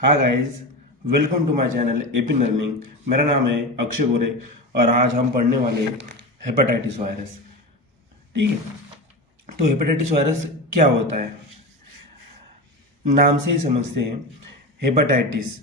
Hi guys, welcome to my channel AP learning. मेरा नाम है अक्षय गोरे और आज हम पढ़ने वाले हेपेटाइटिस वायरस। ठीक है, तो हेपेटाइटिस वायरस क्या होता है, नाम से ही समझते हैं। हेपेटाइटिस,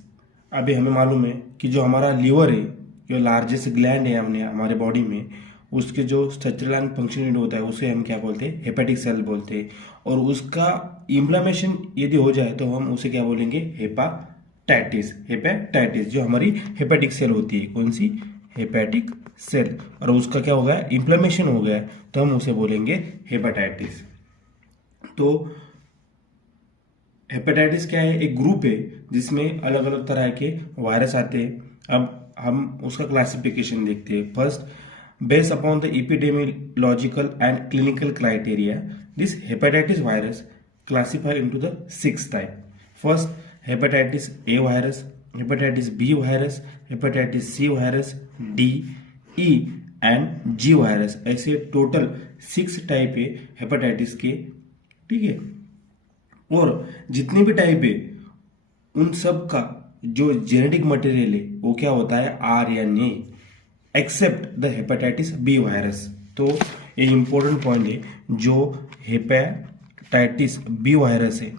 अभी हमें मालूम है कि जो हमारा लीवर है, जो लार्जेस्ट ग्लैंड है हमने हमारे बॉडी में, उसके जो स्ट्रक्चरल एंड फंक्शन यूनिट होता है उसे हम क्या बोलते हैं, हेपेटिक सेल बोलते हैं। और उसका इन्फ्लेमेशन यदि हो जाए तो हम उसे क्या बोलेंगे, हेपाटाइटिस। हेपेटाइटिस जो हमारी हेपेटिक सेल होती है, कौन सी, हेपेटिक सेल, और उसका क्या हो गया, इन्फ्लेमेशन हो गया तो हम उसे बोलेंगे हेपेटाइटिस। तो हेपेटाइटिस क्या है, एक ग्रुप है जिसमें अलग अलग तरह के वायरस आते हैं। अब हम उसका क्लासिफिकेशन देखते हैं। First, based upon the epidemiological and clinical criteria, this hepatitis virus classified into the 6 type. First, hepatitis A virus, hepatitis B virus, hepatitis C virus, D, E and G virus. ऐसे total 6 type है hepatitis के। ठीक है, और जितने भी type है उन सब का जो जेनेटिक मटेरियल है वो क्या होता है, RNA, except the hepatitis B virus. तो ये इंपॉर्टेंट पॉइंट है, जो हेपेटाइटिस बी वायरस है,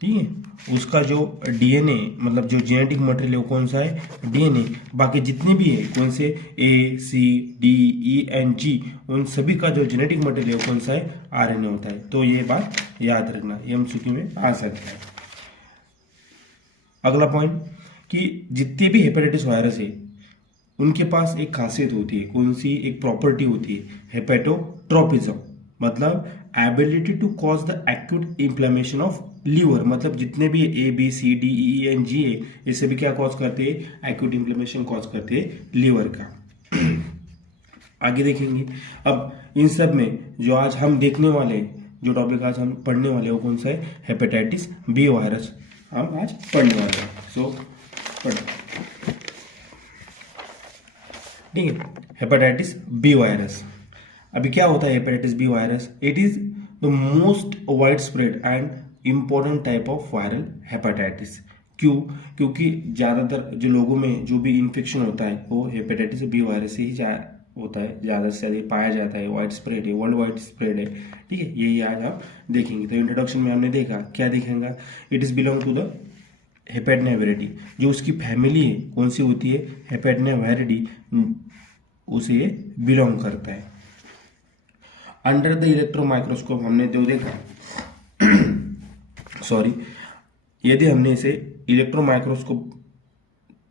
ठीक है, उसका जो डीएनए मतलब जो जेनेटिक मटेरियल है वो कौन सा है, डीएनए। बाकी जितने भी है कौन से, ए सी डी ई एन जी, उन सभी का जो जेनेटिक मटेरियल है कौन सा है, आरएनए होता है। तो ये बात याद रखना, ये एमसीक्यू में आ सकता है। अगला पॉइंट, कि जितने भी हेपेटाइटिस वायरस है उनके पास एक खासियत होती है, कौन सी, एक प्रॉपर्टी होती है, हेपेटोट्रोपिज्म, मतलब ability to cause the acute inflammation of liver. मतलब जितने भी A B C D E and G है, ये सभी क्या कॉज करते हैं, एक्यूट इन्फ्लेमेशन कॉज करते हैं लीवर का। आगे देखेंगे। अब इन सब में जो आज हम देखने वाले, जो टॉपिक आज हम पढ़ने वाले वो कौन सा है, हेपेटाइटिस बी वायरस हम आज पढ़ने वाले हैं। सो ठीक है, हेपेटाइटिस बी वायरस। अभी क्या होता है hepatitis B virus, it is the most wide spread and important type of viral hepatitis. क्यों, क्योंकि ज्यादातर जो लोगों में जो भी इन्फेक्शन होता है वो हेपेटाइटिस बी वायरस से ही होता है, ज्यादा से ज्यादा पाया जाता है, वाइड स्प्रेड है, वर्ल्ड वाइड स्प्रेड है। ठीक है, यही आज आप देखेंगे। तो इंट्रोडक्शन में हमने देखा, क्या दिखेगा, it is belong to the hepadnaviridae, जो उसकी फैमिली है कौन सी होती है, हेपेटना वेरिडी, उसे बिलोंग करता है। अंडर द इलेक्ट्रो माइक्रोस्कोप हमने जो देखा सॉरी, यदि हमने इसे इलेक्ट्रो माइक्रोस्कोप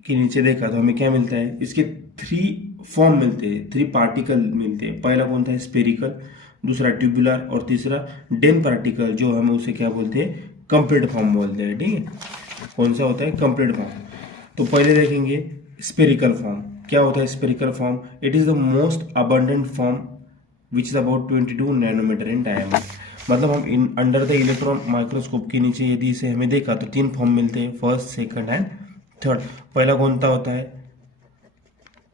के नीचे देखा तो हमें क्या मिलता है, इसके 3 फॉर्म मिलते हैं, 3 पार्टिकल मिलते हैं। पहला कौन था, स्पेरिकल, दूसरा ट्यूबुलर और तीसरा डेन पार्टिकल, जो हम उसे क्या बोलते हैं, कंप्लीट फॉर्म बोलते हैं। ठीक है, कौन सा होता है, कंप्लीट फॉर्म। तो पहले देखेंगे स्पेरिकल फॉर्म। क्या होता है spherical form, it is the most abundant form which is about 22 nanometer in diameter. मतलब हम अंडर द इलेक्ट्रॉन माइक्रोस्कोप के नीचे यदि इसे हमें देखा तो 3 फॉर्म मिलते हैं, फर्स्ट, सेकंड एंड थर्ड। पहला कौन सा होता है,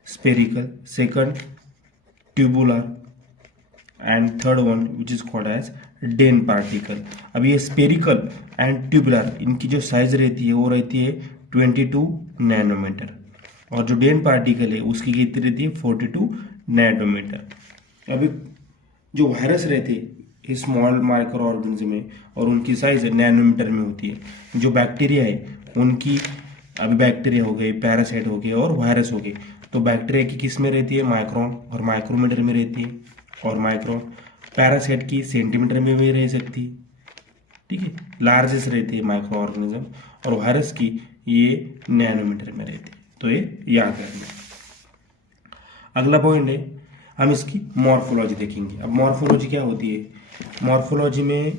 spherical, second tubular and third one which is called as Dane particle. अब ये स्पेरिकल एंड ट्यूबुलर, इनकी जो साइज रहती है वो रहती है 22 नैनोमीटर, और जो डेन पार्टिकल है उसकी कितनी रहती है, 42 नैनोमीटर। अभी जो वायरस रहते हैं स्मॉल माइक्रो ऑर्गेनिज्म में, और उनकी साइज नैनोमीटर में होती है। जो बैक्टीरिया है उनकी, अभी बैक्टीरिया हो गए, पैरासाइट हो गए और वायरस हो गए, तो बैक्टीरिया की किस में रहती है, माइक्रोन और माइक्रोमीटर में रहती है, और माइक्रोन। पैरासाइट की सेंटीमीटर में भी रह सकती है। ठीक है, लार्जेस्ट रहती है माइक्रो ऑर्गेनिज्म, और वायरस की ये नैनोमीटर में रहती है। तो ये याद रखना। अगला पॉइंट है, हम इसकी मॉर्फोलॉजी देखेंगे। अब मॉर्फोलॉजी क्या होती है, मॉर्फोलॉजी में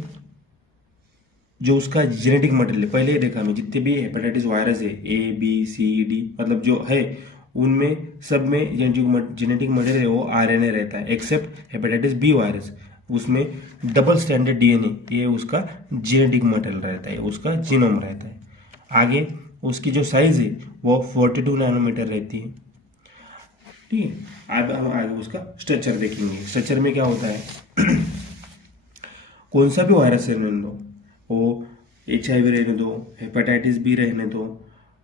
जो उसका जेनेटिक मटेरियल, पहले ही देखा हमें जितने भी हेपेटाइटिस वायरस है, ए बी सी डी, मतलब जो है उनमें सब में जेनेटिक मटेरियल है वो आरएनए रहता है, एक्सेप्ट हेपेटाइटिस बी वायरस, उसमें डबल स्टैंडर्ड डीएनए, ये उसका जेनेटिक मटेरियल रहता है, उसका जीनोम रहता है। आगे उसकी जो साइज है वो 42 नैनोमीटर रहती है। ठीक है, अब हम आगे उसका स्ट्रक्चर देखेंगे। स्ट्रक्चर में क्या होता है कौन सा भी वायरस है मान लो, वो HIV रहने दो, हेपेटाइटिस बी रहने दो,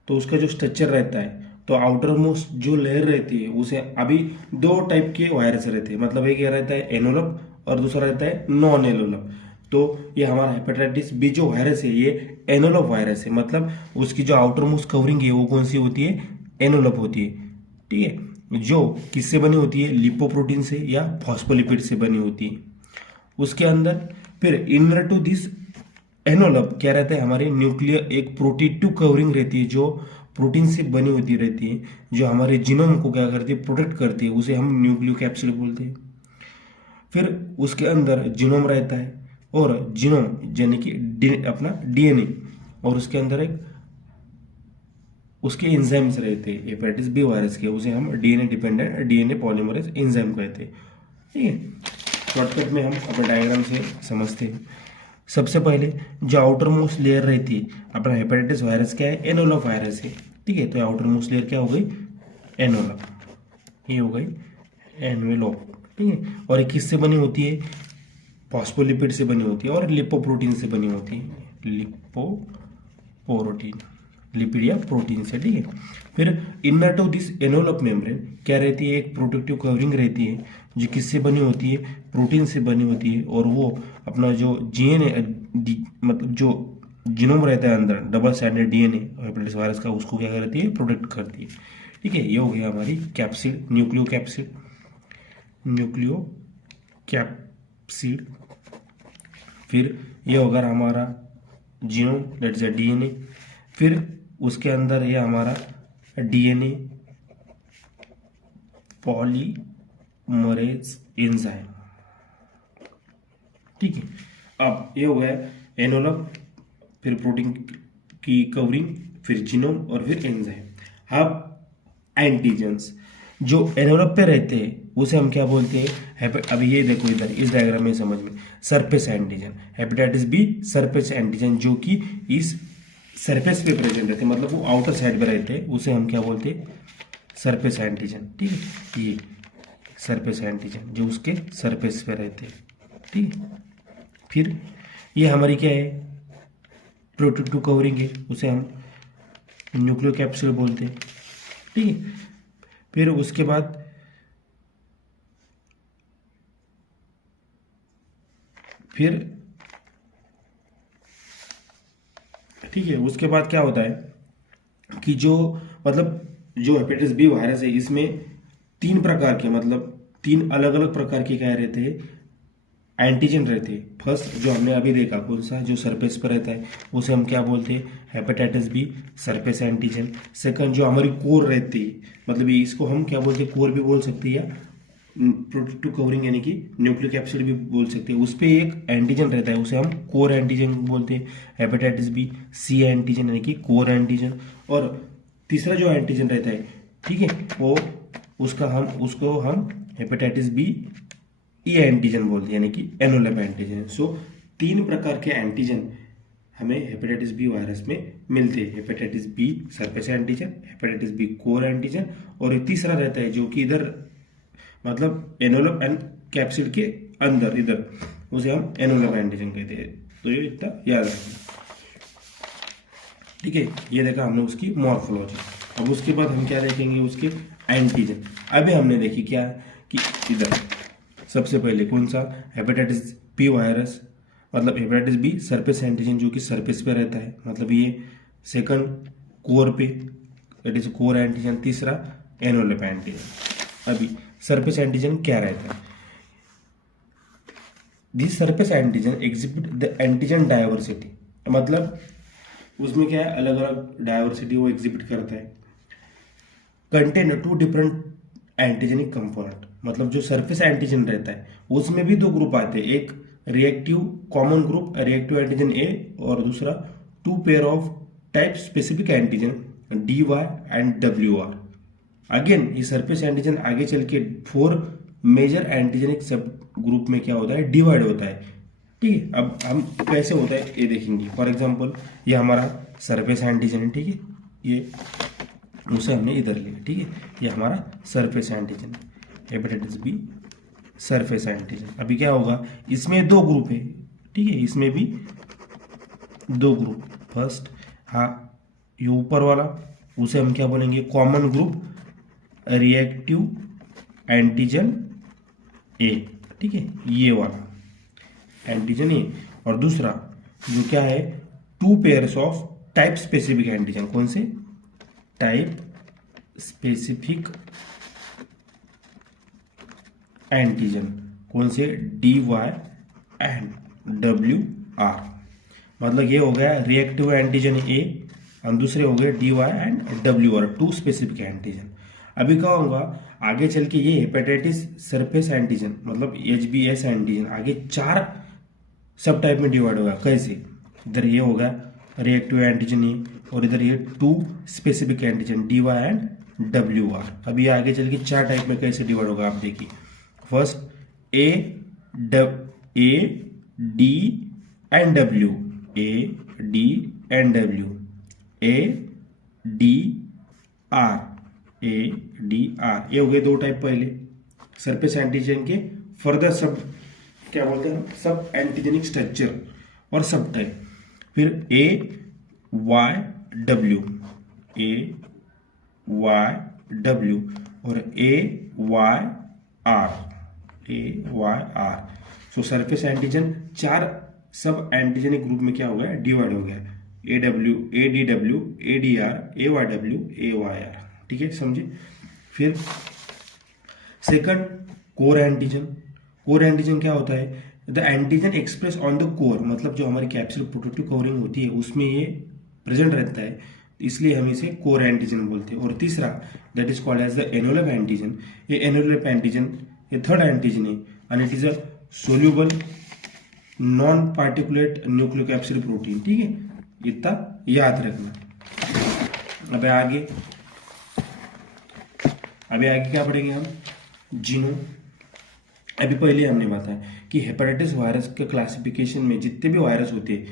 तो उसका जो स्ट्रक्चर रहता है, तो आउटर मोस्ट जो लेयर रहती है उसे अभी दो टाइप के वायरस रहते हैं, मतलब एक ये रहता है एनोलप और दूसरा रहता है नॉन एनोलप। तो ये हमारा हेपेटाइटिस बी जो वायरस है ये एनोलप वायरस है, मतलब उसकी जो आउटर मोस्ट कवरिंग है वो कौन सी होती है, एनोलप होती है। ठीक है, जो किससे बनी होती है, लिपोप्रोटीन से या फॉस्फोलिपिड से बनी होती है। उसके अंदर फिर इनर टू दिस एनोलप क्या रहता है, हमारे न्यूक्लियर एक प्रोटेक्टिव कवरिंग रहती है जो प्रोटीन से बनी होती रहती है, जो हमारे जीनोम को क्या करती है, प्रोटेक्ट करती है, उसे हम न्यूक्लियोकैप्सिड बोलते हैं। फिर उसके अंदर जीनोम रहता है, और जीनोम यानी कि अपना डीएनए, और उसके अंदर एक उसके एंजाइम्स रहते हैं हेपेटाइटिस बी वायरस के, उसे हम DNA dependent DNA polymerase enzyme कहते हैं। ठीक है, शॉर्टकट में हम अपने डायग्राम से समझते हैं। सबसे पहले जो आउटर मोस्ट लेयर रहती है अपना हेपेटाइटिस वायरस क्या है, एनोलप वायरस है। ठीक है, तो आउटर मोस्ट लेयर क्या हो गई, एनोलप, ये हो गई एनवेलोप। ठीक है, और ये किससे बनी होती है, फॉस्फोलिपिड से बनी होती है और लिपोप्रोटीन से बनी होती है, लिपोप्रोटीन, लिपिड या प्रोटीन से। ठीक है, फिर इनर टू दिस एनोलप मेम्ब्रेन क्या रहती है, एक प्रोटेक्टिव कवरिंग रहती है जो किससे बनी होती है, प्रोटीन से बनी होती है, और वो अपना जो जीएनए मतलब जो जीनोम रहता है अंदर double sided DNA hepatitis virus का, उसको क्या करती है, प्रोटेक्ट करती है। ठीक है, ये हो गया हमारी capsid, nucleo capsid, nucleo capsid. फिर ये होगा हमारा जीनोम दैट इज डीएनए। फिर उसके अंदर ये हमारा डीएनए पॉलीमरेज एंजाइम। ठीक है, अब ये हो गया एनोलप, फिर प्रोटीन की कवरिंग, फिर जीनोम और फिर एंजाइम। अब एंटीजेंस जो एनोलप पे रहते हैं उसे हम क्या बोलते हैं, अभी ये देखो इधर इस डायग्राम में समझ में, surface antigen, hepatitis B surface antigen जो कि इस सरफेस पे प्रेजेंट रहते हैं, मतलब वो आउटर साइड पे रहते हैं, उसे हम क्या बोलते हैं, सरफेस एंटीजन। ठीक है, ये सरफेस एंटीजन जो उसके सरफेस पे रहते हैं। ठीक है, फिर ये हमारी क्या है, प्रोटेक्टिव कवरिंग है, उसे हम न्यूक्लियो कैप्सूल बोलते हैं। ठीक है, फिर उसके बाद फिर ठीक है, उसके बाद क्या होता है कि जो मतलब जो हेपेटाइटिस बी वायरस है इसमें तीन प्रकार के, मतलब तीन अलग अलग प्रकार के क्या रहते हैं, एंटीजन रहते हैं। फर्स्ट जो हमने अभी देखा कौन सा, जो सरफेस पर रहता है उसे हम क्या बोलते हैं, hepatitis B surface antigen. Second जो हमारी कोर रहती है, मतलब ये इसको हम क्या बोलते हैं, कोर भी बोल सकते हैं या प्रोटेक्टिव कवरिंग यानी कि न्यूक्लिक एसिड भी बोल सकते हैं, उस पर एक एंटीजन रहता है उसे हम कोर एंटीजन बोलते हैं, हेपेटाइटिस बी सी एंटीजन यानी कि कोर एंटीजन। और तीसरा जो एंटीजन रहता है, ठीक है, वो उसको हम हेपेटाइटिस बी ई एंटीजन बोलते हैं यानी कि एनोलप एंटीजन। सो तीन प्रकार के एंटीजन हमें हेपेटाइटिस बी वायरस में मिलते हैं, hepatitis B surface antigen, hepatitis B core antigen, और एक तीसरा रहता है जो कि इधर मतलब एनोलप एंड कैप्सिड के अंदर इधर, उसे हम एनोलप एंटीजन कहते हैं। तो ये इतना याद रखना। ठीक है, ये देखा हमने उसकी मॉर्फोलॉजी। अब उसके बाद हम क्या देखेंगे, उसके एंटीजन। अभी हमने देखी क्या कि इधर सबसे पहले कौन सा, हेपेटाइटिस बी वायरस, मतलब हेपेटाइटिस बी सरफेस एंटीजन जो कि सरफेस पे रहता है, मतलब ये। सेकंड कोर पे, दैट इज कोर एंटीजन। तीसरा एनोलप एंटीजन। अभी सरफेस एंटीजन क्या रहता है, this surface antigen exhibit the antigen diversity, मतलब उसमें क्या है, अलग अलग डायवर्सिटी वो एग्जिबिट करता है। Contain two different antigenic component, मतलब जो सरफेस एंटीजन रहता है उसमें भी दो ग्रुप आते हैं, एक reactive common group reactive antigen A, और दूसरा two pair of type specific antigen D Y and W R. Again ये सरफेस एंटीजन आगे चल के 4 मेजर एंटीजेनिक सब ग्रुप में क्या होता है, डिवाइड होता है। ठीक है, अब हम कैसे होता है ये देखेंगे। फॉर एग्जांपल ये हमारा सरफेस एंटीजन है, ठीक है, ये उसे हमने इधर लिया। ठीक है, ये हमारा surface antigen, hepatitis B surface antigen. अभी क्या होगा, इसमें दो ग्रुप है, ठीक है, इसमें भी दो ग्रुप, फर्स्ट हाँ ये ऊपर वाला उसे हम क्या बोलेंगे, कॉमन ग्रुप रिएक्टिव एंटीजन ए, ठीक है, ये वाला एंटीजन ए। और दूसरा जो क्या है, two pairs of type specific antigen, कौन से, टाइप स्पेसिफिक एंटीजन, कौन से, D Y and W R. मतलब ये हो गया रिएक्टिव एंटीजन ए और दूसरे हो गए D Y and W R, two specific antigen. अभी क्या होगा आगे चल के, ये हेपेटाइटिस सरफेस एंटीजन मतलब HBS एंटीजन आगे 4 सब टाइप में डिवाइड होगा। कैसे, इधर ये होगा रिएक्टिव एंटीजन ए और इधर ये 2 specific antigen D Y and W R. अभी आगे चल के 4 टाइप में कैसे डिवाइड होगा आप देखिए। First A D and W, A D and W, A D R, A D are, ये हो गए 2 टाइप पहले सरफेस एंटीजन के। फर्दर सब क्या बोलते हैं, सब एंटीजेनिक स्ट्रक्चर और सब टाइप। फिर A Y W, A Y W और A Y R, A Y R. So surface antigen 4 sub antigenic group में क्या हो गया, डिवाइड हो गया, A W, A D W, A D R, A Y W, A Y R, ठीक है, समझे। फिर second core antigen. Core antigen क्या होता है, the antigen express on the core, मतलब जो हमारी कैप्सूल प्रोटेक्टिव कवरिंग होती है उसमें ये प्रेजेंट रहता है, इसलिए हम इसे कोर एंटीजन बोलते हैं। और तीसरा that is called as the envelope antigen. ये एनवेलप एंटीजन ये थर्ड एंटीजन है and it is a soluble non particulate nucleocapsid protein, ठीक है, इतना याद रखना। अभी आगे क्या पढ़ेंगे हम, जीनोम। अभी पहले हमने बताया कि हेपेटाइटिस वायरस के क्लासिफिकेशन में जितने भी वायरस होते हैं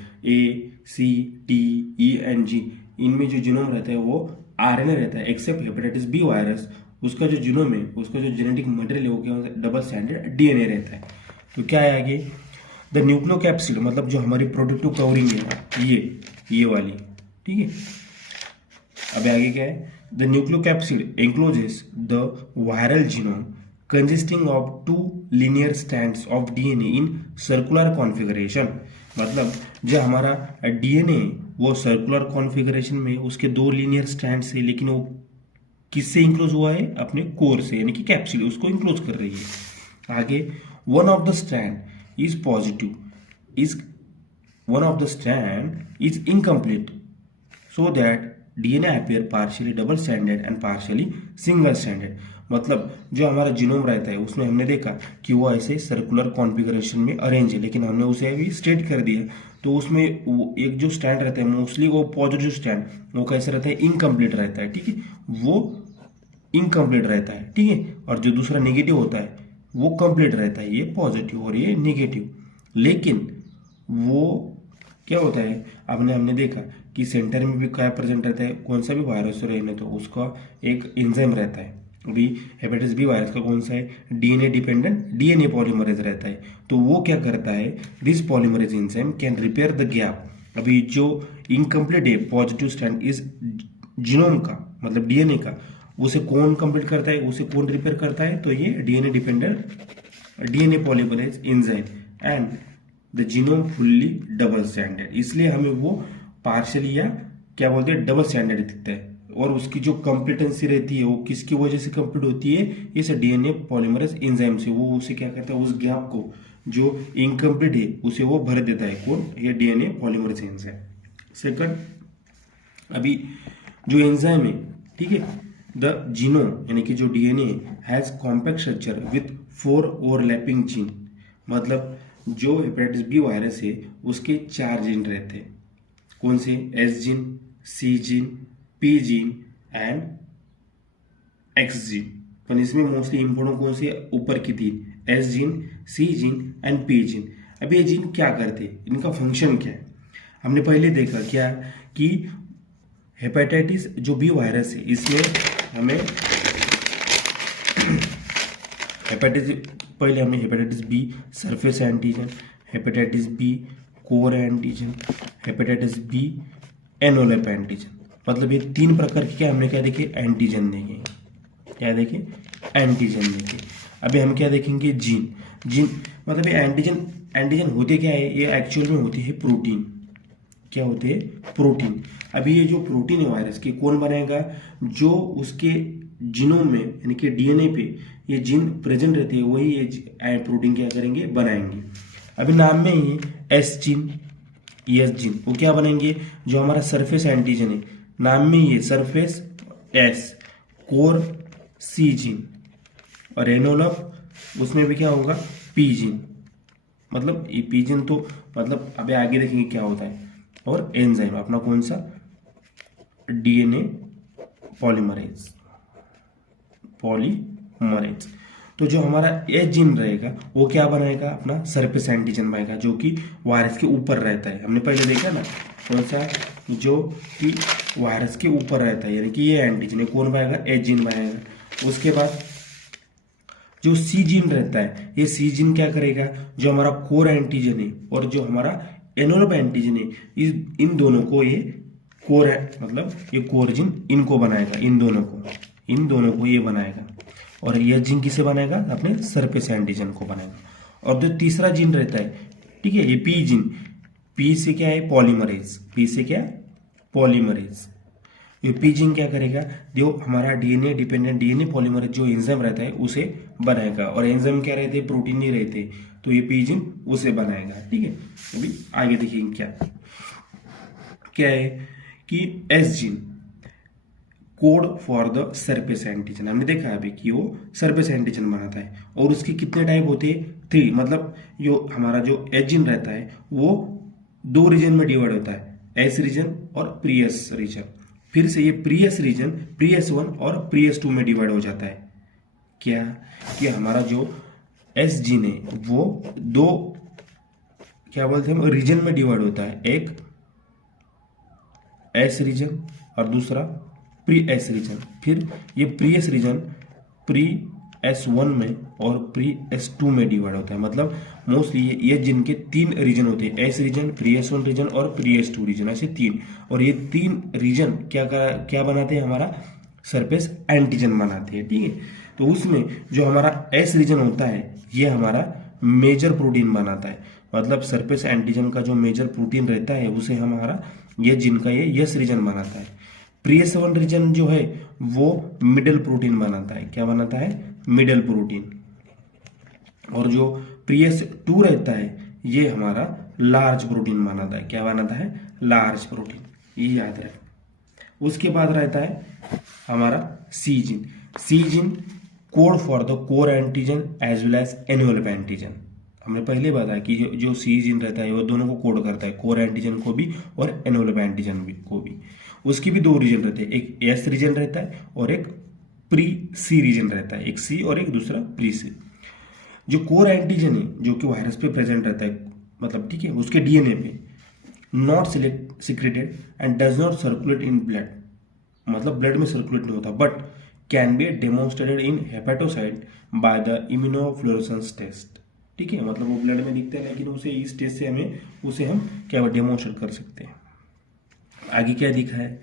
ACTENG, इनमें जो जीनोम रहता है वो RNA रहता है, एक्सेप्ट हेपेटाइटिस बी वायरस, उसका जो जीनोम है, उसका जो जेनेटिक मटेरियल है वो क्या होता है, डबल स्टैंडर्ड DNA रहता है। तो क्या है आगे, द न्यूक्लियोकैप्सिड मतलब जो हमारी प्रोटेक्टिव कवरिंग है ये वाली, ठीक है। अब आगे क्या है, the nucleocapsid encloses the viral genome consisting of 2 linear strands of DNA in circular configuration। मतलब जो हमारा DNA वो सर्कुलर कॉन्फ़िगरेशन में उसके 2 लीनियर स्ट्रैंड्स है, लेकिन वो किससे इंक्लोज हुआ है, अपने कोर से, यानी कि कैप्सूल उसको इंक्लोज कर रही है। आगे one of the strand is positive, one of the strand is incomplete, so that DNA appear partially double standard and partially single standard. मतलब जो हमारा जीनोम रहता है उसमें हमने देखा कि वो ऐसे सर्कुलर कॉन्फ़िगरेशन में अरेंज है, लेकिन हमने उसे अभी स्टेट कर दिया, तो उसमें एक जो स्टैंड रहता है मोस्टली वो पॉजिटिव स्टैंड, वो कैसे रहता है, इनकम्प्लीट रहता है, ठीक है, वो इनकम्प्लीट रहता है, ठीक है। और जो दूसरा नेगेटिव होता है वो कंप्लीट रहता है, ये पॉजिटिव और ये नेगेटिव। लेकिन वो क्या होता है, हमने देखा कि सेंटर में भी क्या प्रेजेंट रहता है, कौन सा भी वायरस रहने तो उसका एक एंजाइम रहता है। अभी हेपेटाइटिस बी वायरस का कौन सा है, DNA डिपेंडेंट DNA पॉलीमरेज रहता है। तो वो क्या करता है, this polymerase enzyme can repair the gap. अभी जो इनकम्प्लीट है पॉजिटिव स्ट्रैंड इज जीनोम का मतलब DNA का, उसे कौन कंप्लीट करता है, उसे कौन रिपेयर करता है, तो ये DNA dependent DNA polymerase enzyme and the genome fully double standard. इसलिए हमें वो पार्शियली या क्या बोलते हैं डबल स्टैंडर्ड दिखता है। और उसकी जो कंप्लीटेंसी रहती है वो किसकी वजह से कंप्लीट होती है, इस DNA पॉलीमरेज एंजाइम से। वो उसे क्या करता है, उस गैप को जो इनकम्प्लीट है उसे वो भर देता है, कौन, ये DNA पॉलीमरेज एंजाइम। सेकंड, अभी जो एंजाइम है, ठीक है, द जीनोम यानी कि जो DNA has compact structure with 4 overlapping gene. मतलब जो हेपेटाइटिस बी वायरस है उसके 4 जीन रहते हैं, कौन से, S gene, C gene, P gene and X gene. पर इसमें मोस्टली इंपोर्टेंट कौन से, ऊपर की 3, S gene, C gene and P gene. अब ये जीन क्या करते हैं, इनका फंक्शन क्या है, हमने पहले देखा क्या कि हेपेटाइटिस जो बी वायरस है इसमें हमें hepatitis B surface antigen, hepatitis B core antigen, hepatitis B envelope antigen. मतलब ये 3 प्रकार के क्या हमने क्या देखे, एंटीजन देखे। क्या देखे, एंटीजन देखे। अभी हम क्या देखेंगे, जीन। जीन मतलब ये एंटीजन, एंटीजन होते क्या है, ये एक्चुअल में होते हैं प्रोटीन। क्या होते हैं, प्रोटीन। अभी ये जो प्रोटीन है वायरस के, कौन बनाएगा, जो उसके जीनोम में यानी कि डीएनए पे ये जीन प्रेजेंट रहते हैं, वही ये प्रोटीन क्या करेंगे, बनाएंगे। अभी नाम में ही एस जीन, एस जीन, वो क्या बनेंगे, जो हमारा सरफेस एंटीजन है, नाम में ये surface S, core C gene, और एनोलप उसमें भी क्या होगा, पी जीन। मतलब ये पी जीन तो मतलब अभी आगे देखेंगे क्या होता है। और एंजाइम अपना कौन सा, डीएनए पॉलीमरेज, पॉलीमरेज। तो जो हमारा एच जीन रहेगा वो क्या बनाएगा, अपना सरफेस एंटीजन बनाएगा, जो कि वायरस के ऊपर रहता है। हमने पहले देखा ना कौन सा, जो कि वायरस के ऊपर रहता है, यानी कि ये एंटीजन है, कौन बनाएगा, एच जीन बनाएगा। उसके बाद जो सी जीन रहता है, ये सी जीन क्या करेगा, जो हमारा कोर एंटीजन है और जो हमारा एनवेलप एंटीजन है, इन दोनों को ये कोर है, मतलब ये कोर जीन इनको बनाएगा, इन दोनों को ये बनाएगा। और ये जीन किसे बनाएगा, अपने सरफेस एंटीजन को बनाएगा। और जो तीसरा जीन रहता है, ठीक है, ये पी जीन, पी से क्या है, पॉलीमरेज, पी से क्या, पॉलीमरेज। ये पी जीन क्या करेगा, जो हमारा डीएनए डिपेंडेंट डीएनए पॉलीमरेज जो एंजाइम रहता है उसे बनाएगा। और एंजाइम क्या रहते हैं, प्रोटीन नहीं रहते, तो ये पी जीन उसे बनाएगा। ठीक है, अभी आगे देखेंगे क्या है कि S gene, code for the surface antigen. हमने देखा अभी कि वो सरफेस एंटीजन बनाता है। और उसके कितने टाइप होते हैं, 3। मतलब जो हमारा जो एच जीन रहता है वो 2 रीजन में डिवाइड होता है, एस रीजन और प्रीएस रीजन। फिर से ये प्रीएस रीजन प्रीएस 1 और प्रीएस 2 में डिवाइड हो जाता है। क्या कि हमारा जो एस जीन है वो 2 क्या बोलते हैं, रीजन में डिवाइड होता है, एक एस रीजन और दूसरा प्री एस रीजन। फिर ये pre S region pre S 1 में और प्री एस 2 में डिवाइड होता है। मतलब मोस्टली ये जिनके 3 रीजन होते हैं, S region, pre S 1 region और प्री एस 2 रीजन, ऐसे 3। और ये 3 रीजन क्या बनाते हैं, हमारा सरफेस एंटीजन बनाते हैं। ठीक है, तो उसमें जो हमारा एस रीजन होता है ये हमारा मेजर प्रोटीन बनाता है। मतलब सरफेस एंटीजन का जो मेजर प्रोटीन रहता है उसे हमारा ये जिनका ये एस रीजन बनाता है। प्रीएस 1 रीजन जो है वो मिडल प्रोटीन बनाता है। क्या बनाता है, मिडल प्रोटीन। और जो प्रीएस 2 रहता है ये हमारा लार्ज प्रोटीन बनाता है। क्या बनाता है, लार्ज प्रोटीन, ये याद रखें। उसके बाद रहता है हमारा C gene. C gene code for the core antigen as well as envelope antigen. हमने पहले बताया कि जो सी जीन रहता है वो दोनों को कोड करता है, कोर एंटीजन को भी और एनवेलप एंटीजन को भी। उसकी भी 2 रीजन रहते हैं, एक एस रीजन रहता है और एक प्री सी रीजन रहता है, एक सी और एक दूसरा प्री सी। जो कोर एंटीजन है जो कि वायरस पे प्रेजेंट रहता है, मतलब ठीक है, उसके डीएनए पे not secreted and does not circulate in blood. मतलब ब्लड में सर्कुलेट नहीं होता, but can be demonstrated in hepatocyte by the immunofluorescence test. ठीक है, मतलब वो ब्लड में दिखता है लेकिन उसे इस टेस्ट से उसे हम क्या डेमोन्स्ट्रेट कर सकते हैं। आगे क्या दिखा है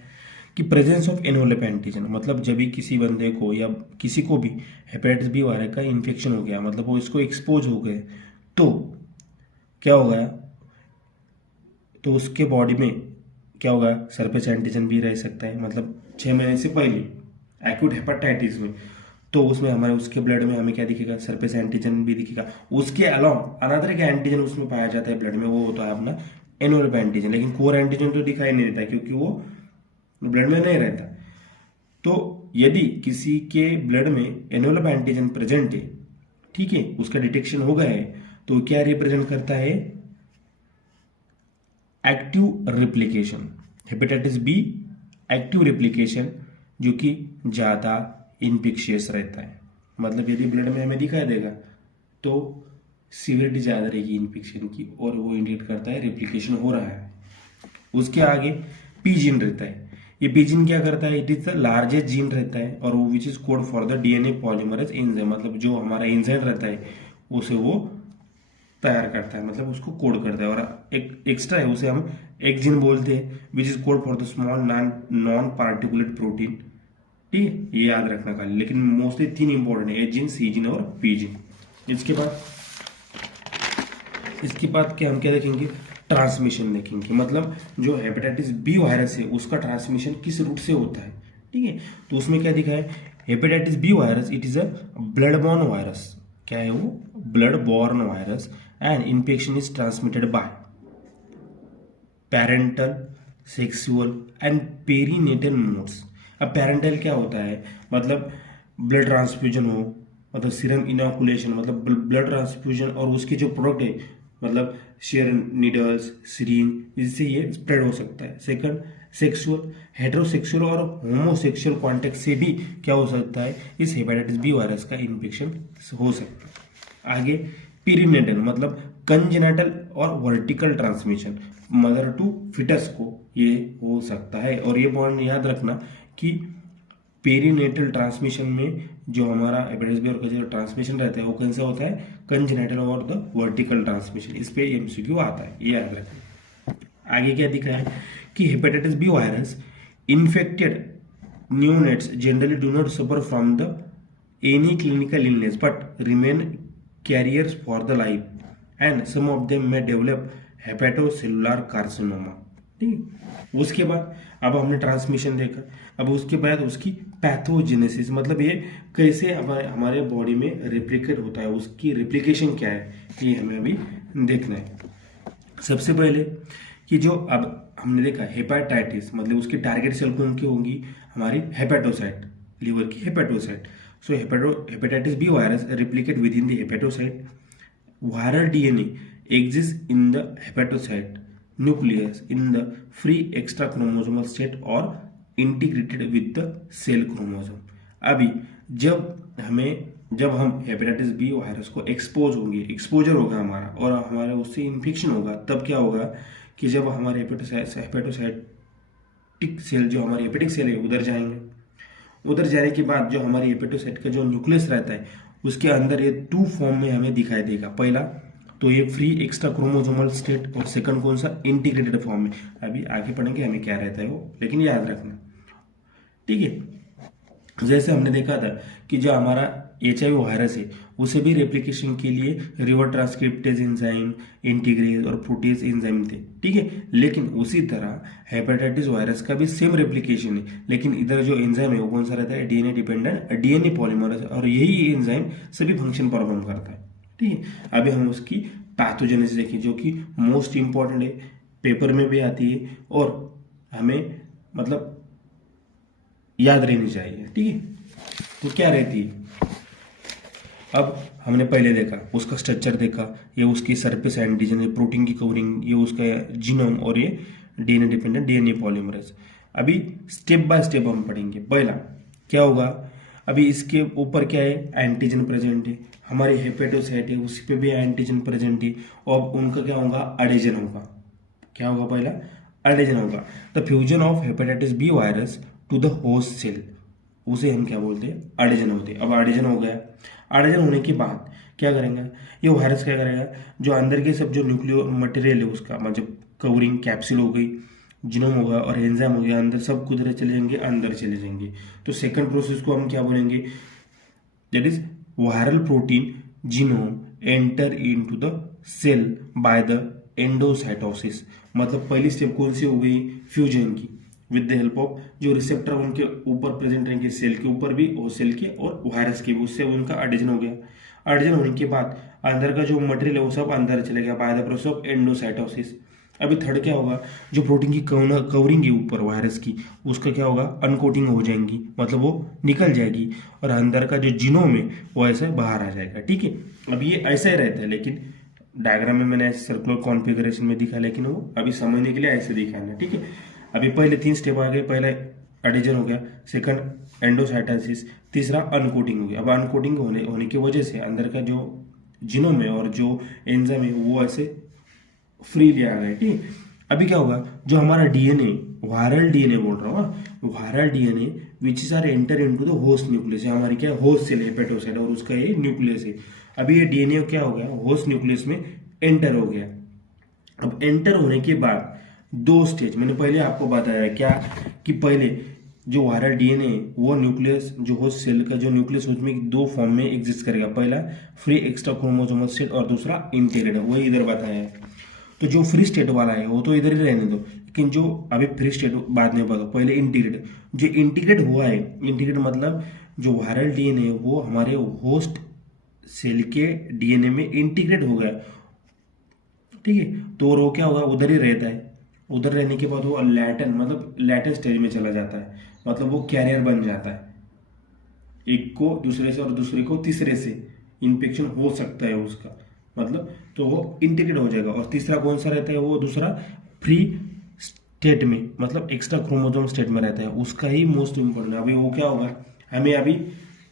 कि प्रेजेंस ऑफ एनवेलप एंटीजन, मतलब जब भी किसी बंदे को या किसी को भी हेपेटाइटिस बी वायरस का इन्फेक्शन हो गया, मतलब वो इसको एक्सपोज हो गए, तो क्या होगा, तो उसके बॉडी में क्या होगा, सरफेस एंटीजन भी रह सकता है। मतलब 6 महीने से पहले एक्यूट हेपेटाइटिस में, तो उसमें हमारे उसके ब्लड में हमें क्या दिखेगा, सरफेस एंटीजन भी दिखेगा। उसके अलावा अनदर का एंटीजन उसमें पाया जाता है ब्लड में, वो होता है अपना एनवेलप एंटीजन। लेकिन कोर एंटीजन तो दिखाई नहीं देता क्योंकि वो ब्लड में नहीं रहता। तो यदि किसी के ब्लड में एनवेलप एंटीजन प्रेजेंट है, ठीक है, उसका डिटेक्शन हो गया है, तो क्या रिप्रेजेंट करता है, active replication. Hepatitis be active replication जो कि ज्यादा इनफेक्शियस रहता है। मतलब यदि ब्लड में हमें दिखाई देगा तो सीवियरिटी ज्यादा रहेगी इन्फेक्शन की, और वो इंडिकेट करता है रेप्लिकेशन हो रहा है। उसके आगे पी जीन रहता है। ये पी जीन क्या करता है, it is the largest gene रहता है और वो which is code for the DNA polymerase enzyme. मतलब जो हमारा एंजाइम रहता है उसे वो तैयार करता है, मतलब उसको कोड करता है। और एक एक्स्ट्रा है, उसे हम एक जीन बोलते हैं, which is code for the small non particulate protein. ठीक है, ये याद रखना खाली, लेकिन मोस्टली तीन इंपॉर्टेंट है, ए जीन, सी जीन और पी जीन। इसके बाद क्या हम क्या देखेंगे, ट्रांसमिशन देखेंगे, मतलब जो हेपेटाइटिस बी वायरस है उसका ट्रांसमिशन किस रूट से होता है। ठीक है, तो उसमें क्या दिखा है, hepatitis B virus it is a blood borne virus. क्या है वो, blood borne virus, and infection is transmitted by parental, sexual and perinatal modes. अब पैरेंटल क्या होता है, मतलब ब्लड ट्रांसफ्यूजन हो, मतलब सीरम इनोकुलेशन, मतलब ब्लड ट्रांसफ्यूजन और उसके जो प्रोडक्ट है, मतलब शेयर नीडल्स, सिरिंज, इससे ये स्प्रेड हो सकता है। सेकंड, सेक्सुअल, हेटेरोसेक्सुअल और होमोसेक्सुअल कॉन्टेक्ट से भी क्या हो सकता है, इस हेपेटाइटिस बी वायरस का इन्फेक्शन हो सकता है। आगे पीरिनेटल, मतलब कंजेनाइटल और vertical transmission, mother to foetus को ये हो सकता है। और ये पॉइंट याद रखना कि पेरीनेटल ट्रांसमिशन में जो हमारा हेपेटाइटिस बी और का जो ट्रांसमिशन रहता है वो कौन सा होता है, कंजेनाइटल और द वर्टिकल ट्रांसमिशन। इस पे एमसीक्यू आता है, ये याद रखना। आगे क्या दिखा है कि hepatitis B virus infected neonates generally do not suffer from the any clinical illness but remain carriers for the life, and some of them may develop hepatocellular carcinoma। ठीक है, उसके बाद अब हमने ट्रांसमिशन देखा, अब उसके बाद उसकी पैथोजेनेसिस, मतलब ये कैसे हमारे बॉडी में रेप्लिकेट होता है, उसकी रेप्लिकेशन क्या है, ये हमें अभी देखना है। सबसे पहले कि जो अब हमने देखा हेपेटाइटिस, मतलब उसकी टारगेट सेल कौन की होंगी, हमारी हेपेटोसाइट, लीवर की hepatocyte. So hepatitis B virus replicate within the hepatocyte. Viral DNA exist in the hepatocyte nucleus in the free extrachromosomal state और integrated with the cell chromosome. अभी जब हम hepatitis B virus को exposure होगा हमारा और हमारे उससे इन्फेक्शन होगा, तब क्या होगा कि जब हमारे हेपेटोसाइटिक सेल, जो हमारी हेपेटिक सेल है, उधर जाएंगे। उधर जाने के बाद जो हमारी हेपेटोसाइट का जो न्यूक्लियस रहता है उसके अंदर ये टू फॉर्म में हमें दिखाई देगा। पहला तो ये फ्री एक्स्ट्रा क्रोमोसोमल स्टेट, और सेकंड कौन सा, इंटीग्रेटेड फॉर्म में। अभी आगे पढ़ेंगे हमें क्या रहता है वो, लेकिन याद रखना। ठीक है, जैसे हमने देखा था कि जो हमारा HIV वायरस है उसे भी रेप्लिकेशन के लिए रिवर ट्रांसक्रिप्टेज एंजाइम, इंटीग्रेज और प्रोटीज एंजाइम थे। ठीक है, लेकिन उसी तरह हेपेटाइटिस वायरस का भी सेम रेप्लिकेशन है, लेकिन इधर जो एंजाइम है वो कौन सा रहता है, डीएनए डिपेंडेंट डीएनए पॉलीमरेज, और यही एंजाइम सभी फंक्शन परफॉर्म करता है। ठीक है, अभी हम उसकी पैथोजेनेसिस देखिए, जो कि मोस्ट इंपॉर्टेंट है, पेपर में भी आती है और हमें मतलब याद रहनी चाहिए। ठीक है, तो क्या रहती है, अब हमने पहले देखा उसका स्ट्रक्चर देखा, ये उसकी सरफेस एंटीजन है, प्रोटीन की कवरिंग, ये उसका जीनोम, और ये डीएनए डिपेंडेंट डीएनए पॉलीमरेज। अभी स्टेप बाय स्टेप हम पढ़ेंगे। पहला क्या होगा, अभी इसके ऊपर क्या है, एंटीजन प्रेजेंट है, हमारी हेपेटोसाइट है उसी पे भी एंटीजन प्रेजेंट है, और उनका क्या होगा, एडेजन होगा। क्या होगा, पहला एडेजन होगा। The fusion of hepatitis B virus to the host cell, उसे हम क्या बोलते हैं, एडेजन होते हैं। अब एडेजन हो गया, एडेजन होने के बाद क्या करेंगे, ये वायरस क्या करेगा, जो अंदर के सब जो न्यूक्लियो मटेरियल है उसका, मतलब कवरिंग कैप्सूल हो गई, जीनोम होगा और एंजाइम हो गया, अंदर सब कुछ चले जाएंगे, अंदर चले जाएंगे। तो सेकंड प्रोसेस को हम क्या बोलेंगे, that is viral protein genome enter into the cell by the endocytosis. मतलब पहली स्टेप कौन सी हो गई, फ्यूजन की, विद द हेल्प ऑफ जो रिसेप्टर उनके ऊपर प्रेजेंट रहेंगे, सेल के ऊपर भी और सेल के और वायरस के भी, उससे उनका एडेजन हो गया। एडेजन होने के बाद अंदर का जो मटेरियल है वो सब अंदर चले गया by the process of endocytosis. अभी थर्ड क्या होगा, जो प्रोटीन की कवरिंग है ऊपर वायरस की, उसका क्या होगा, अनकोटिंग हो जाएंगी, मतलब वो निकल जाएगी, और अंदर का जो जीनोम है वो ऐसे बाहर आ जाएगा। ठीक है, अब ये ऐसा ही रहता है, लेकिन डायग्राम में मैंने सर्कुलर कॉन्फ़िगरेशन में दिखा, लेकिन वो अभी समझने के लिए ऐसे दिखाना। ठीक है, अभी पहले 3 स्टेप आ गए, पहला एडिजन हो गया, सेकंड एंडोसाइटोसिस, तीसरा अनकोटिंग हो गया। अब अनकोटिंग होने की वजह से अंदर का जो जीनोम है और जो एंजाइम है वो ऐसे फ्रीली आ गए। ठीक है, अभी क्या होगा, जो हमारा डीएनए, वायरल डीएनए बोल रहा हूँ, viral DNA which is are enter into the host nucleus, हमारी क्या होस्ट सेल हेपेटोसाइट और उसका ये न्यूक्लियस है। अभी ये डीएनए क्या हो गया, होस्ट न्यूक्लियस में एंटर हो गया। अब एंटर होने के बाद दो स्टेज मैंने पहले आपको बताया क्या, कि पहले जो वायरल डीएनए वो न्यूक्लियस जो होस्ट सेल का जो न्यूक्लियस उसमें दो फॉर्म में एग्जिस्ट करेगा, पहला फ्री एक्स्ट्रा क्रोमोसोमल स्टेट और दूसरा इंटीग्रेटेड, वही इधर बताया है। तो जो फ्री स्टेट वाला है वो तो इधर ही रहने दो, लेकिन जो अभी फ्री स्टेट बाद में बताओ, पहले इंटीग्रेट। जो इंटीग्रेट हुआ है, इंटीग्रेट मतलब जो वायरल डीएनए वो हमारे होस्ट सेल के डीएनए में इंटीग्रेट हो गया, ठीक है। तो वो क्या होगा, उधर ही रहता है। उधर रहने के बाद वो लैटन मतलब लैटन स्टेज में चला जाता है, मतलब वो कैरियर बन जाता है, एक को दूसरे से और दूसरे को तीसरे से इन्फेक्शन हो सकता है उसका, मतलब तो वो इंटीग्रेट हो जाएगा। और तीसरा कौन सा रहता है, वो दूसरा फ्री स्टेट में मतलब एक्स्ट्रा क्रोमोसोम स्टेट में रहता है, उसका ही मोस्ट इम्पोर्टेंट है। अभी वो क्या होगा, हमें अभी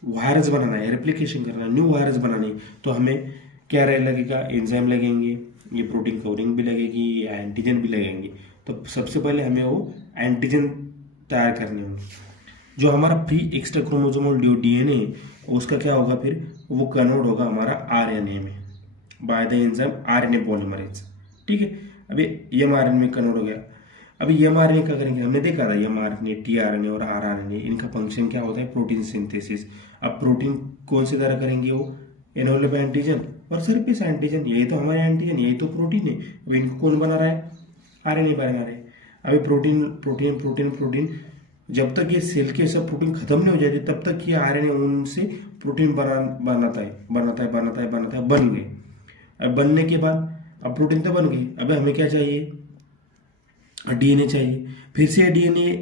वायरस बनाना है, रेप्लिकेशन करना है, न्यू वायरस बनानी है, तो हमें क्या लगेगा, एंजाइम लगेंगे, ये प्रोटीन कवरिंग भी लगेगी, एंटीजन भी लगेंगे। तो सबसे पहले हमें वो एंटीजन तैयार करने होंगे। जो हमारा प्री एक्स्ट्रा क्रोमोसोमल डीएनए उसका क्या होगा, फिर वो कन्वर्ट होगा हमारा आरएनए में by the enzyme RNA polymerase, ठीक है। अभी एमआरएनए में कन्वर्ट हो गया। अभी एमआरएनए क्या करेंगे, हमने देखा था एमआरएनए, टीआरएनए और आरआरएनए, इनका फंक्शन क्या होता है, प्रोटीन सिंथेसिस। अब प्रोटीन कौन सी तरह करेंगे, वो एनवेलप एंटीजन और सरफेस एंटीजन, यही तो हमारे एंटीजन, यही तो प्रोटीन है। अब इनको कौन बना रहा है, आरएनए बना रहा है। अभी प्रोटीन प्रोटीन प्रोटीन प्रोटीन, जब तक ये सेल के सब प्रोटीन खत्म नहीं हो जाते तब तक ये आरएनए उनसे प्रोटीन बनाता है, बन गए। अब बनने के बाद अब प्रोटीन तो बन गई, अब हमें क्या चाहिए, डीएनए चाहिए। फिर से डीएनए,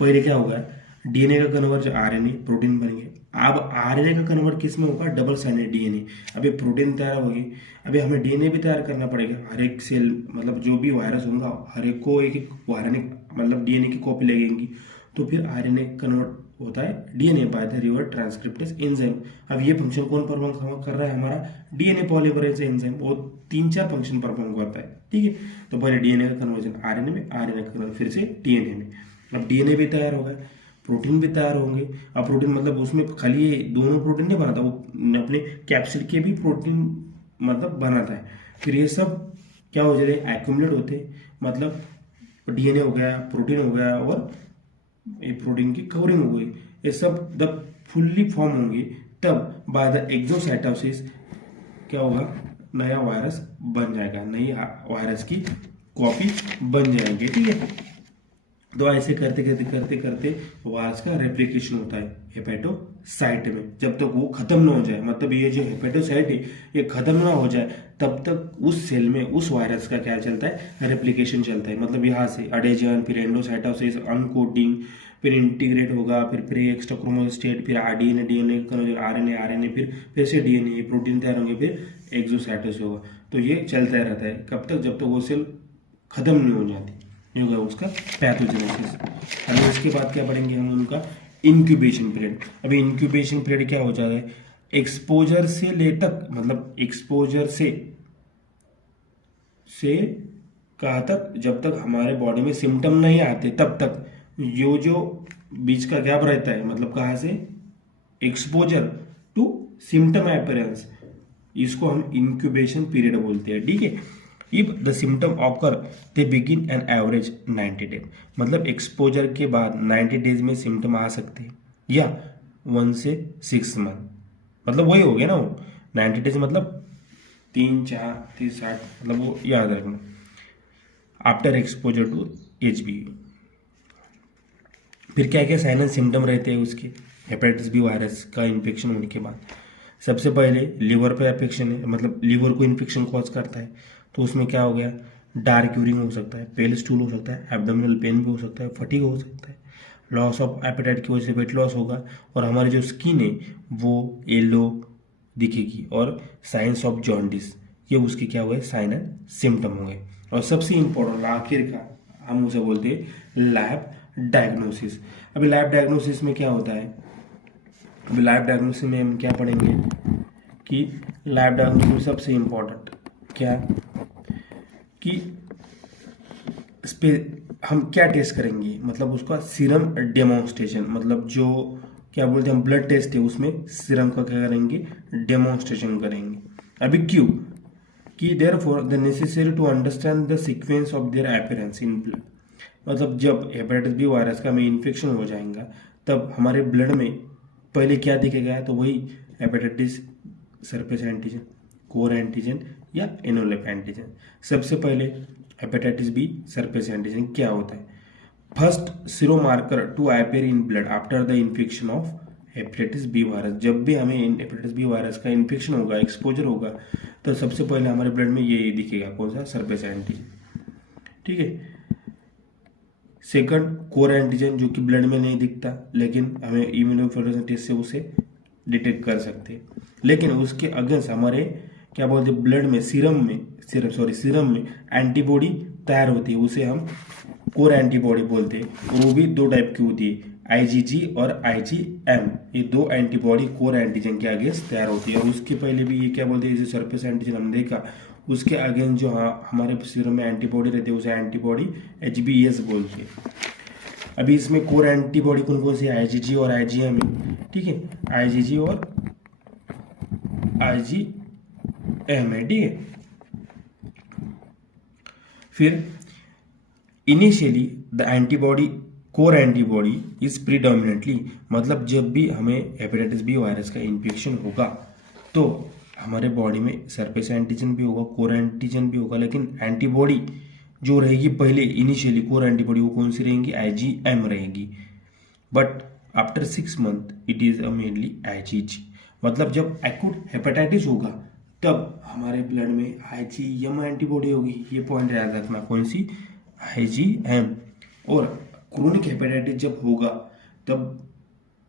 पहले क्या होगा, डीएनए का कन्वर्ट आरएनए प्रोटीन बन गए। अब आरएनए का कन्वर्ट किस में होगा, डबल स्ट्रैंडेड डीएनए। अभी प्रोटीन तैयार होगी, अभी हमें डीएनए भी तैयार करना पड़ेगा। हर एक सेल मतलब जो भी वायरस होगा हर एक को एक एक आरएनए मतलब डीएनए की कॉपी लगेंगी, तो फिर आरएनए कन्वर्ट होता है DNA by the reverse transcriptase enzyme. अब ये फंक्शन कौन परफॉर्म कर रहा है, हमारा डीएनए पॉलीमरेज एंजाइम। वो 3-4 फंक्शन परफॉर्म करता है, ठीक है। तो पहले डीएनए का कन्वर्जन आरएनए में, आरएनए का कन्वर्जन फिर से डीएनए में। अब डीएनए भी तैयार होगा, प्रोटीन भी तैयार होंगे। अब प्रोटीन मतलब उसमें खाली ये दोनों प्रोटीन नहीं बनाता, वो अपने कैप्सिड के भी प्रोटीन मतलब बनाता है। फिर ये सब क्या हो जाते हैं, एक्यूमुलेट होते, मतलब डीएनए हो गया, प्रोटीन हो गया और ये प्रोटीन की कवरिंग हो गई, ये सब जब फुल्ली फॉर्म होंगे तब बाय द एक्सोसाइटोसिस क्या होगा, नया वायरस बन जाएगा, नई वायरस की कॉपी बन जाएंगे, ठीक है। तो ऐसे करते करते करते करते वायरस का रेप्लिकेशन होता है हेपेटोसाइट में, जब तक वो खत्म ना हो जाए, मतलब ये जो हेपेटोसाइट है ये खत्म ना हो जाए तब तक उस सेल में उस वायरस का क्या चलता है, रेप्लिकेशन चलता है। मतलब यहाँ से अडेजन, फिर एंडोसाइटोसिस, अनकोडिंग, फिर इंटीग्रेट होगा, फिर प्री एक्स्ट्रा क्रोमोसोम स्टेट, फिर डीएनए, डीएनए आरएनए, आरएनए फिर से डीएनए, प्रोटीन तैयार होंगे, फिर एक्सोसाइटोसिस होगा। तो ये चलता रहता है कब तक, जब तक वो सेल खत्म नहीं हो जाती, ये होगा उसका पैथोजेनेसिस। अभी उसके बाद क्या पढ़ेंगे हम, उनका इंक्यूबेशन पीरियड। अभी इंक्यूबेशन पीरियड क्या हो जाता है, एक्सपोजर से ले तक, मतलब एक्सपोजर से कहाँ तक, जब तक हमारे बॉडी में सिम्टम नहीं आते तब तक, यो जो बीच का गैप रहता है, मतलब कहाँ से एक्सपोजर टू सिम्टम अपीयरेंस, इसको हम इंक्यूबेशन पीरियड बोलते हैं, ठीक है। If the symptom occur they begin an average 90 days, मतलब एक्सपोजर के बाद 90 डेज में सिम्टम आ सकते हैं, या 1 से 6 मंथ, मतलब वही हो गया ना, वो 90 डेज मतलब 3, 4, 30, 60, मतलब वो याद रखना। आफ्टर एक्सपोजर टू एचबीवी फिर क्या क्या साइन एंड सिम्टम रहते हैं उसके, हेपेटाइटिस बी वायरस का इन्फेक्शन होने के बाद। सबसे पहले लीवर पे इन्फेक्शन है, मतलब लीवर को इन्फेक्शन कॉज करता है, तो उसमें क्या हो गया, डार्क यूरिन हो सकता है, पेल स्टूल हो सकता है, एब्डोमिनल पेन भी हो सकता है, फटीग हो सकता है, लॉस ऑफ एपेटाइट की वजह से वेट लॉस होगा, और हमारी जो स्किन है वो येलो दिखेगी, और साइंस ऑफ जॉन्डिस, ये उसके क्या हुए, साइन एंड सिम्टम हुए। और सबसे इम्पोर्टेंट आखिर का हम उसे बोलते हैं लैब डायग्नोसिस। अभी लैब डायग्नोसिस में क्या होता है, अभी लैब डायग्नोसिस में हम क्या पढ़ेंगे कि लैब डायग्नोसिस में सबसे इम्पोर्टेंट क्या, कि इस पे हम क्या टेस्ट करेंगे, मतलब उसका सीरम डेमोन्स्ट्रेशन, मतलब जो क्या बोलते हैं हम ब्लड टेस्ट है उसमें सीरम का क्या करेंगे, डेमोन्स्ट्रेशन करेंगे। अभी क्यों, कि therefore the necessary to understand the sequence of their appearance in blood. मतलब जब हेपेटाइटिस बी वायरस का हमें इन्फेक्शन हो जाएगा तब हमारे ब्लड में पहले क्या दिखेगा, तो वही hepatitis surface antigen, core antigen या एनवेलप एंटीजन। सबसे पहले हेपेटाइटिस बी सरफेस एंटीजन क्या होता है? First sero marker to appear in blood after the infection of hepatitis B virus. जब भी हमें हेपेटाइटिस बी वायरस का इन्फेक्शन होगा, एक्सपोजर होगा, तो सबसे पहले हमारे ब्लड में ये दिखेगा, कौन सा? Surface antigen. ठीक है। सेकंड कोर एंटीजन, जो कि ब्लड में नहीं दिखता लेकिन हमें इम्यूनोफ्लोरेसेंस टेस्ट से उसे डिटेक्ट कर सकते हैं। लेकिन उसके अगेंस्ट हमारे क्या बोलते हैं, ब्लड में सीरम में एंटीबॉडी तैयार होती है, उसे हम कोर एंटीबॉडी बोलते हैं। वो भी दो टाइप की होती है, आईजीजी और आईजीएम। ये दो एंटीबॉडी कोर एंटीजन के अगेंस्ट तैयार होती है। और उसके पहले भी ये क्या बोलते हैं, जैसे सरफेस एंटीजन हमने देखा, उसके अगेंस्ट जो हमारे सीरम में एंटीबॉडी रहती है उसे एंटीबॉडी एचबीएस बोलते हैं। अभी इसमें कोर एंटीबॉडी कौन कौन सी? आईजीजी और आईजीएम है। ठीक है, आईजीजी और आईजीएम है। ठीक है। फिर initially the antibody core antibody is predominantly, मतलब जब भी हमें हेपेटाइटिस बी वायरस का इन्फेक्शन होगा तो हमारे बॉडी में सरफेस एंटीजन भी होगा, कोर एंटीजन भी होगा, लेकिन एंटीबॉडी जो रहेगी पहले इनिशियली कोर एंटीबॉडी, वो कौन सी रहेंगी? आईजीएम रहेगी। But after 6 month it is mainly IgG. मतलब जब एक्यूट हेपेटाइटिस होगा तब हमारे ब्लड में आईजीएम एंटीबॉडी होगी। ये पॉइंट याद रखना, कौन सी? आईजीएम। और क्रोनिक हेपेटाइटिस जब होगा तब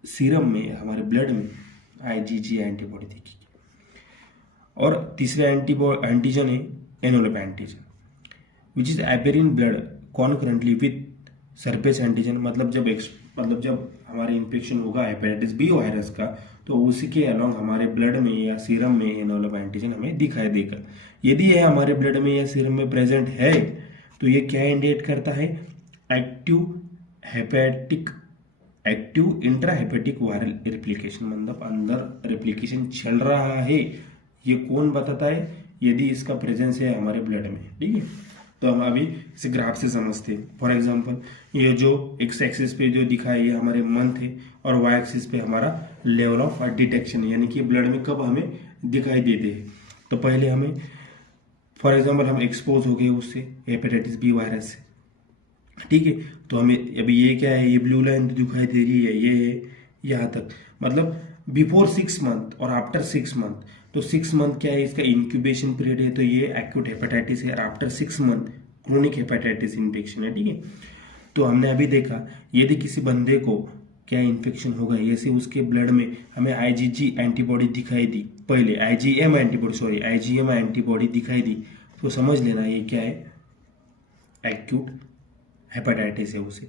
सीरम में, हमारे ब्लड में आईजीजी एंटीबॉडी दिखेगी। और तीसरा एंटीजन है envelope antigen, which is appear in blood concurrently with surface antigen. मतलब जब हमारे इन्फेक्शन होगा हेपेटाइटिस बी वायरस का, तो उसी के अलॉन्ग हमारे ब्लड में या सीरम में एनवेलप एंटीजन हमें दिखाई देगा। यदि यह हमारे ब्लड में या सीरम में प्रेजेंट है तो ये क्या इंडिकेट करता है? एक्टिव इंट्राहेपेटिक वायरल रिप्लिकेशन, मतलब अंदर रिप्लिकेशन चल रहा है। ये कौन बताता है? यदि इसका प्रेजेंस है हमारे ब्लड में। ठीक है, तो हम अभी इसे ग्राफ से समझते हैं। फॉर एग्जांपल, ये जो एक्स एक्सिस पे जो दिखा है ये हमारे मंथ है और वाई एक्सिस पे हमारा लेवल ऑफ डिटेक्शन है, यानी कि ब्लड में कब हमें दिखाई देते हैं। तो पहले हमें फॉर एग्जांपल हम एक्सपोज हो गए उससे, हेपेटाइटिस बी वायरस से। ठीक है, तो हमें अभी ये क्या है, ये ब्लू लाइन दिखाई दे रही है, ये है यहाँ तक, मतलब बिफोर 6 मंथ और आफ्टर 6 मंथ। तो 6 मंथ क्या है, इसका इंक्यूबेशन पीरियड है, तो ये एक्यूट हेपेटाइटिस है। और after 6 month chronic hepatitis infection है। ठीक है, तो हमने अभी देखा यदि किसी बंदे को क्या इन्फेक्शन होगा, जैसे उसके ब्लड में हमें आईजीजी एंटीबॉडी दिखाई दी, पहले आईजीएम एंटीबॉडी दिखाई दी, तो समझ लेना ये क्या है, एक्यूट हेपेटाइटिस है। उसे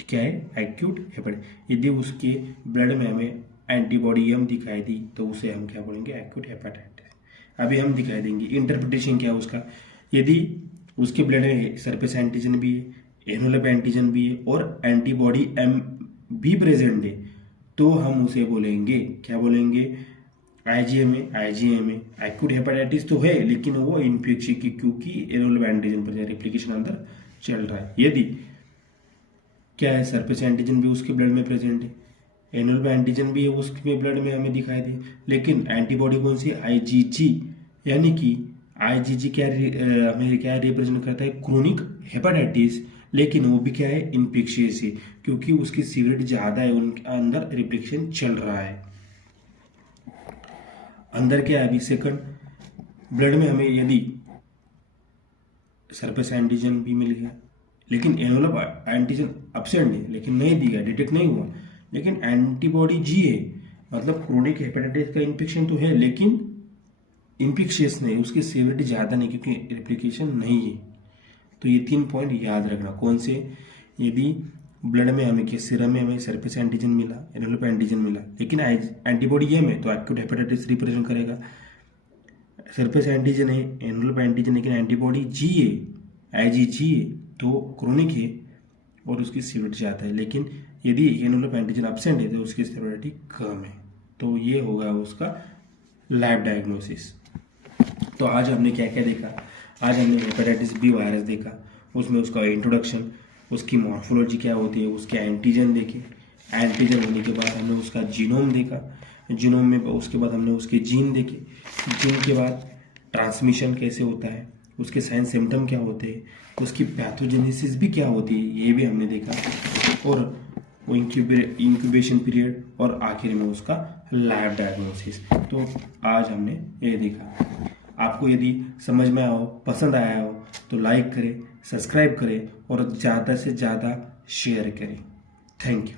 क्या है? Acute hepatitis. यदि उसके ब्लड में हमें एंटीबॉडी एम दिखाई दी तो उसे हम क्या बोलेंगे? Acute hepatitis. अभी हम दिखाई देंगे इंटरप्रिटेशन क्या है उसका। यदि उसके ब्लड में सरफेस एंटीजन भी है, एनवेलप एंटीजन भी है और एंटीबॉडी एम भी प्रेजेंट है, तो हम उसे बोलेंगे, क्या बोलेंगे? आईजीएम है। एक्यूट हेपेटाइटिस तो है लेकिन वो इन्फेक्शन की, क्योंकि एनवेलप एंटीजन पर रिप्लिकेशन अंदर चल रहा है। यदि क्या है, सरफेस एंटीजन भी उसके ब्लड में प्रेजेंट है, एनवेलप एंटीजन भी है उसके ब्लड में हमें दिखाई दे, लेकिन एंटीबॉडी कौन सी? आईजीजी। यानी कि आईजीजी क्या हमें क्या रिप्रेजेंट करता है? क्रोनिक हेपेटाइटिस, लेकिन वो भी क्या है? इन्फेक्शियस है, क्योंकि उसकी सीवियरिटी ज्यादा है, उनके अंदर रिप्लिकेशन चल रहा है। अंदर क्या है? अभी सेकंड ब्लड में हमें यदि सरफेस एंटीजन भी मिल गया, लेकिन एनवेलप एंटीजन एब्सेंट है, लेकिन नहीं दिया, डिटेक्ट नहीं हुआ, लेकिन एंटीबॉडी जी है, मतलब क्रोनिक हेपेटाइटिस का इन्फेक्शन तो है लेकिन इन्फेक्शियस नहीं, उसकी सीवियरिटी ज्यादा नहीं, क्योंकि रिप्लिकेशन नहीं है। तो ये 3 पॉइंट याद रखना। कौन से? यदि ब्लड में हमें क्या, सीरम में हमें सरफेस एंटीजन मिला, एनवेलप एंटीजन मिला, लेकिन एंटीबॉडी ये में, तो एक्यूट हेपेटाइटिस रिप्रेजेंट करेगा। सरफेस एंटीजन है, एनवेलप एंटीजन, लेकिन एंटीबॉडी जी है, आईजीजी है, तो क्रोनिक है और उसकी सीवियरिटी ज्यादा है। लेकिन यदि एनवेलप एंटीजन एब्सेंट है तो उसकी सीवियरिटी कम है। तो ये होगा उसका लैब डायग्नोसिस। तो आज हमने क्या क्या देखा? आज हमने हेपेटाइटिस बी वायरस देखा, उसमें उसका इंट्रोडक्शन, उसकी मॉर्फोलॉजी क्या होती है, उसके एंटीजन देखे, एंटीजन होने के बाद हमने उसका जीनोम देखा, जीनोम में उसके बाद हमने उसके जीन देखे, जीन के बाद ट्रांसमिशन कैसे होता है, उसके साइन सिम्टम क्या होते हैं, उसकी पैथोजेनेसिस भी क्या होती है ये भी हमने देखा, और वो इंक्यूबेशन पीरियड, और आखिर में उसका लैब डायग्नोसिस। तो आज हमने ये देखा। आपको यदि समझ में आया हो, पसंद आया हो, तो लाइक करें, सब्सक्राइब करें और ज़्यादा से ज़्यादा शेयर करें। Thank you.